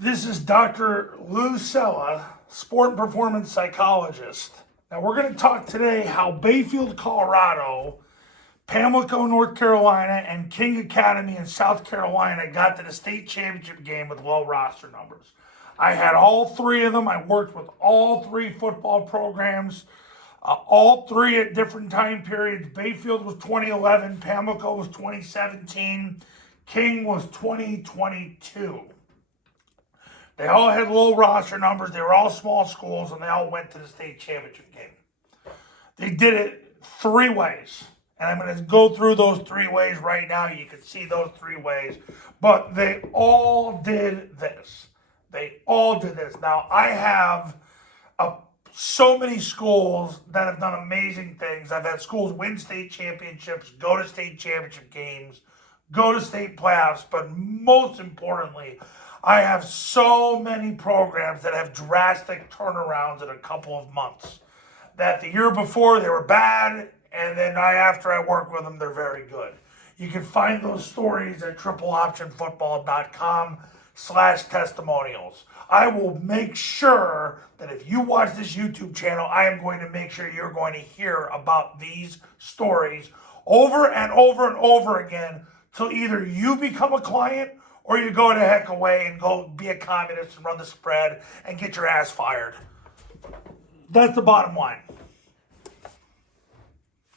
This is Dr. Lou Cella, sport and performance psychologist. Now we're going to talk today how Bayfield, Colorado, Pamlico, North Carolina, and King Academy in South Carolina got to the state championship game with low roster numbers. I had all three of them. I worked with all three football programs, all three at different time periods. Bayfield was 2011, Pamlico was 2017, King was 2022. They all had low roster numbers. They were all small schools, and they all went to the state championship game. They did it three ways. And I'm going to go through those three ways right now. You can see those three ways. But they all did this. Now, I have so many schools that have done amazing things. I've had schools win state championships, go to state championship games, go to state playoffs. But most importantly, I have so many programs that have drastic turnarounds in a couple of months. That the year before they were bad, and then after I work with them, they're very good. You can find those stories at tripleoptionfootball.com/testimonials. I will make sure that if you watch this YouTube channel, I am going to make sure you're going to hear about these stories over and over and over again till either you become a client or you go the heck away and go be a communist and run the spread and get your ass fired. That's the bottom line.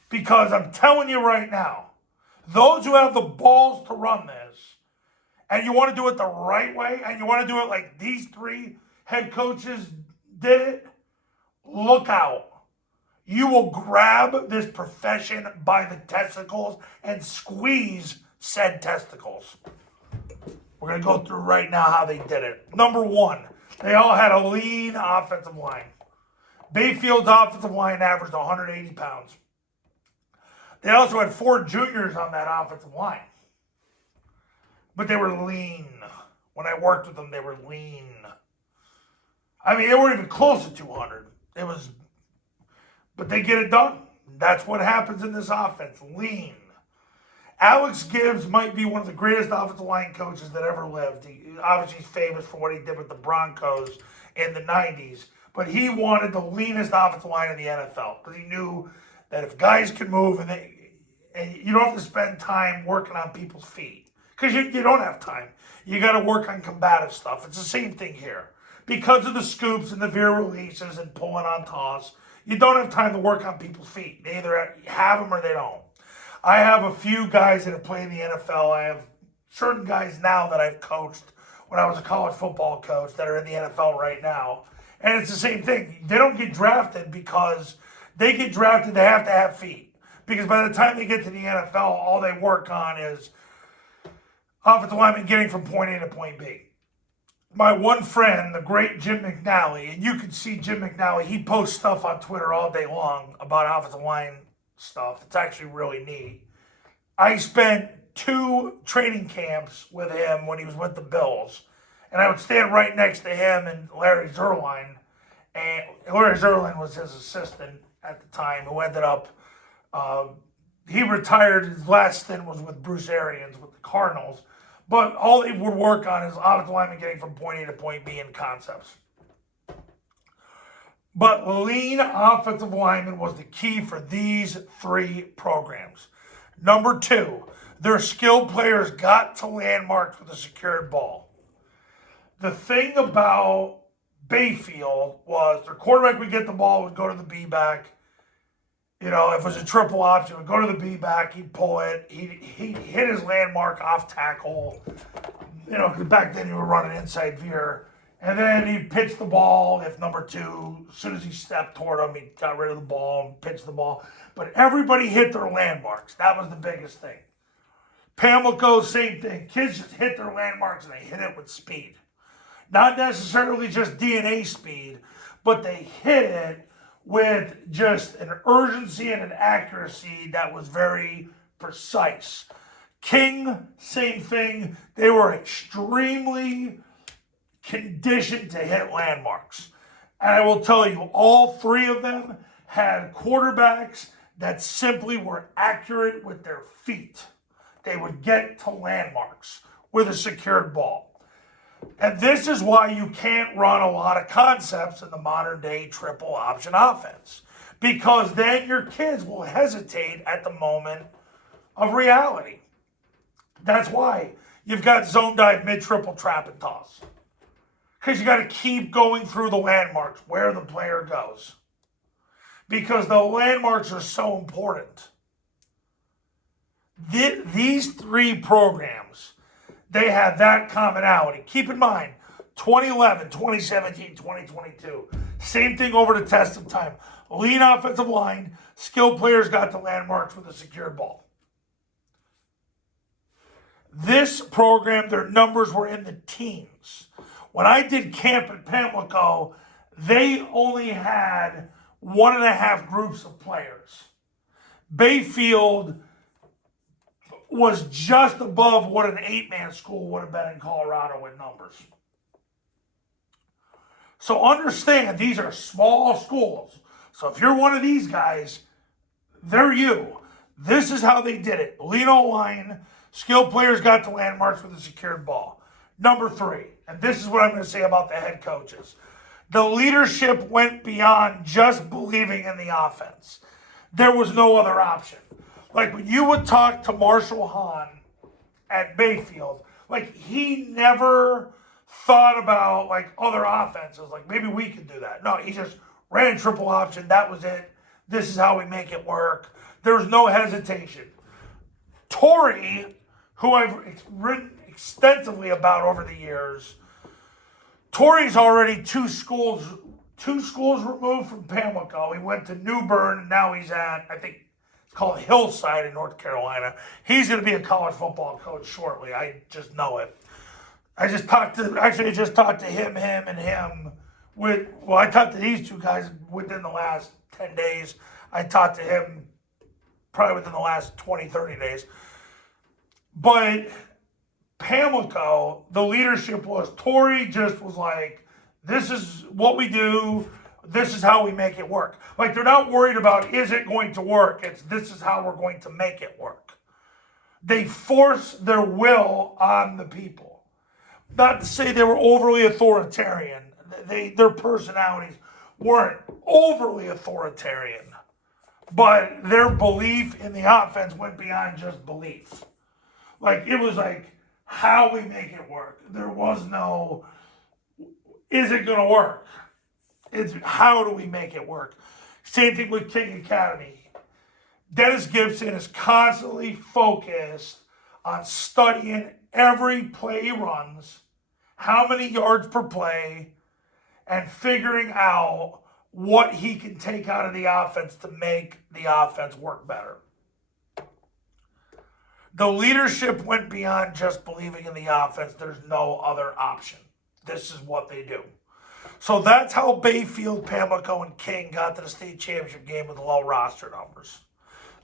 Because I'm telling you right now, those who have the balls to run this, and you want to do it the right way, and you want to do it like these three head coaches did it, look out. You will grab this profession by the testicles and squeeze said testicles. We're going to go through right now how they did it. Number one, they all had a lean offensive line. Bayfield's offensive line averaged 180 pounds. They also had 4 juniors on that offensive line. But they were lean. When I worked with them, they were lean. I mean, they weren't even close to 200. But they get it done. That's what happens in this offense, lean. Alex Gibbs might be one of the greatest offensive line coaches that ever lived. Obviously, he's famous for what he did with the Broncos in the 90s. But he wanted the leanest offensive line in the NFL because he knew that if guys can move and you don't have to spend time working on people's feet because you don't have time. You got to work on combative stuff. It's the same thing here. Because of the scoops and the veer releases and pulling on toss, you don't have time to work on people's feet. They either have them or they don't. I have a few guys that have played in the NFL. I have certain guys now that I've coached when I was a college football coach that are in the NFL right now. And it's the same thing. They don't get drafted because they get drafted, they have to have feet. Because by the time they get to the NFL, all they work on is offensive lineman getting from point A to point B. My one friend, the great Jim McNally, and you can see Jim McNally, he posts stuff on Twitter all day long about offensive line stuff. It's actually really neat. I spent 2 training camps with him when he was with the Bills. And I would stand right next to him and Larry Zerline. And Larry Zerline was his assistant at the time, who ended up, he retired. His last stint was with Bruce Arians with the Cardinals. But all they would work on is offensive lineman getting from point A to point B in concepts. But lean offensive lineman was the key for these 3 programs. Number 2, their skilled players got to landmarks with a secured ball. The thing about Bayfield was their quarterback would get the ball, would go to the B-back. You know, if it was a triple option, would go to the B-back, he'd pull it. He'd hit his landmark off tackle. You know, because back then he would run an inside veer. And then he'd pitch the ball if number 2, as soon as he stepped toward him, he got rid of the ball and pitched the ball. But everybody hit their landmarks. That was the biggest thing. Pamlico, same thing. Kids just hit their landmarks and they hit it with speed. Not necessarily just DNA speed, but they hit it with just an urgency and an accuracy that was very precise. King, same thing. They were extremely conditioned to hit landmarks. And I will tell you, all 3 of them had quarterbacks that simply were accurate with their feet. They would get to landmarks with a secured ball. And this is why you can't run a lot of concepts in the modern day triple option offense. Because then your kids will hesitate at the moment of reality. That's why you've got zone dive, mid, triple, trap, and toss. Because you got to keep going through the landmarks, where the player goes. Because the landmarks are so important. These three programs, they have that commonality. Keep in mind, 2011, 2017, 2022, same thing over the test of time. Lean offensive line, skilled players got to landmarks with a secured ball. This program, their numbers were in the teens. When I did camp at Pamlico, they only had 1.5 groups of players. Bayfield was just above what an 8-man school would have been in Colorado in numbers. So understand, these are small schools. So if you're one of these guys, they're you. This is how they did it. Lean O-line, skilled players got to landmarks with a secured ball. Number 3, and this is what I'm going to say about the head coaches. The leadership went beyond just believing in the offense. There was no other option. Like when you would talk to Marshall Hahn at Bayfield, like he never thought about like other offenses, like maybe we could do that. No, he just ran triple option. That was it. This is how we make it work. There was no hesitation. Torrey, who I've written extensively about over the years, Torrey's already two schools removed from Pamlico. He went to New Bern, and now he's at, I think it's called Hillside in North Carolina. He's going to be a college football coach shortly. I just know it. I just talked to him, and him. I talked to these two guys within the last 10 days. I talked to him probably within the last 20, 30 days. But Pamlico, the leadership was, Torrey just was like, this is what we do. This is how we make it work. Like, they're not worried about, is it going to work? It's, this is how we're going to make it work. They force their will on the people. Not to say they were overly authoritarian. Their personalities weren't overly authoritarian. But their belief in the offense went beyond just belief. Like, it was like, how we make it work. There was no, is it going to work? It's how do we make it work? Same thing with King Academy. Dennis Gibson is constantly focused on studying every play he runs, how many yards per play, and figuring out what he can take out of the offense to make the offense work better. The leadership went beyond just believing in the offense. There's no other option. This is what they do. So that's how Bayfield, Pamlico, and King got to the state championship game with low roster numbers.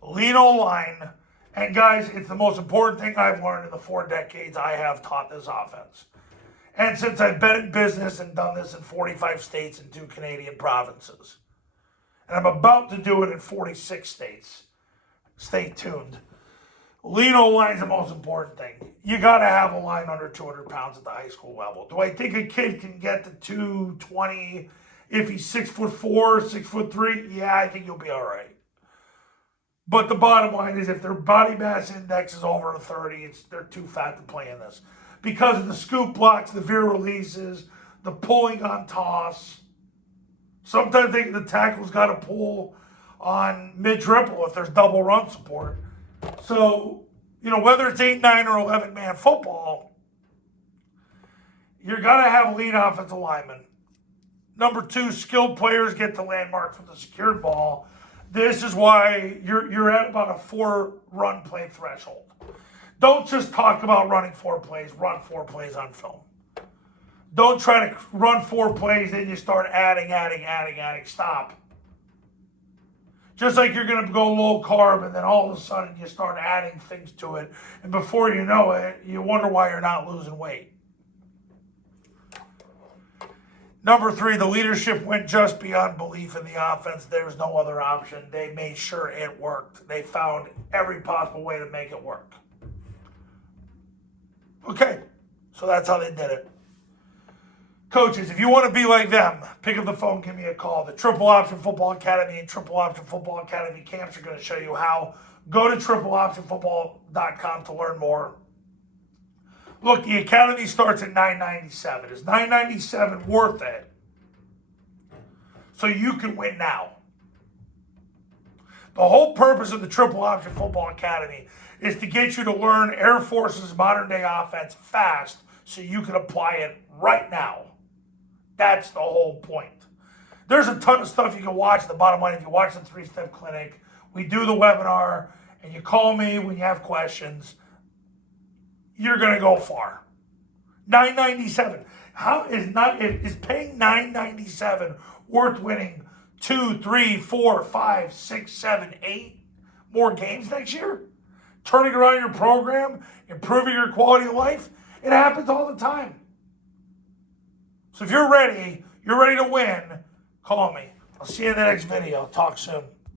Lean O-line. And guys, it's the most important thing I've learned in the 4 decades I have taught this offense. And since I've been in business and done this in 45 states and 2 Canadian provinces. And I'm about to do it in 46 states. Stay tuned. Lean O-line is the most important thing. You got to have a line under 200 pounds at the high school level. Do I think a kid can get to 220 if he's 6'4", 6'3"? Yeah, I think you'll be all right. But the bottom line is if their body mass index is over 30, they're too fat to play in this. Because of the scoop blocks, the veer releases, the pulling on toss. Sometimes the tackle's got to pull on mid-triple if there's double run support. So, whether it's 8, 9, or 11-man football, you're going to have lean offensive linemen. Number 2, skilled players get to landmarks with a secured ball. This is why you're at about a 4-run play threshold. Don't just talk about running 4 plays. Run 4 plays on film. Don't try to run 4 plays, then you start adding. Stop. Just like you're going to go low carb and then all of a sudden you start adding things to it. And before you know it, you wonder why you're not losing weight. Number 3, the leadership went just beyond belief in the offense. There's no other option. They made sure it worked. They found every possible way to make it work. Okay, so that's how they did it. Coaches, if you want to be like them, pick up the phone, give me a call. The Triple Option Football Academy and Triple Option Football Academy camps are going to show you how. Go to tripleoptionfootball.com to learn more. Look, the academy starts at $9.97. Is $9.97 worth it? So you can win now. The whole purpose of the Triple Option Football Academy is to get you to learn Air Force's modern-day offense fast so you can apply it right now. That's the whole point. There's a ton of stuff you can watch. The bottom line, if you watch the 3-Step Clinic, we do the webinar, and you call me when you have questions, you're going to go far. $9.97. How is paying $9.97 worth winning 2, 3, 4, 5, 6, 7, 8 more games next year? Turning around your program, improving your quality of life? It happens all the time. So if you're ready to win, call me. I'll see you in the next video. Talk soon.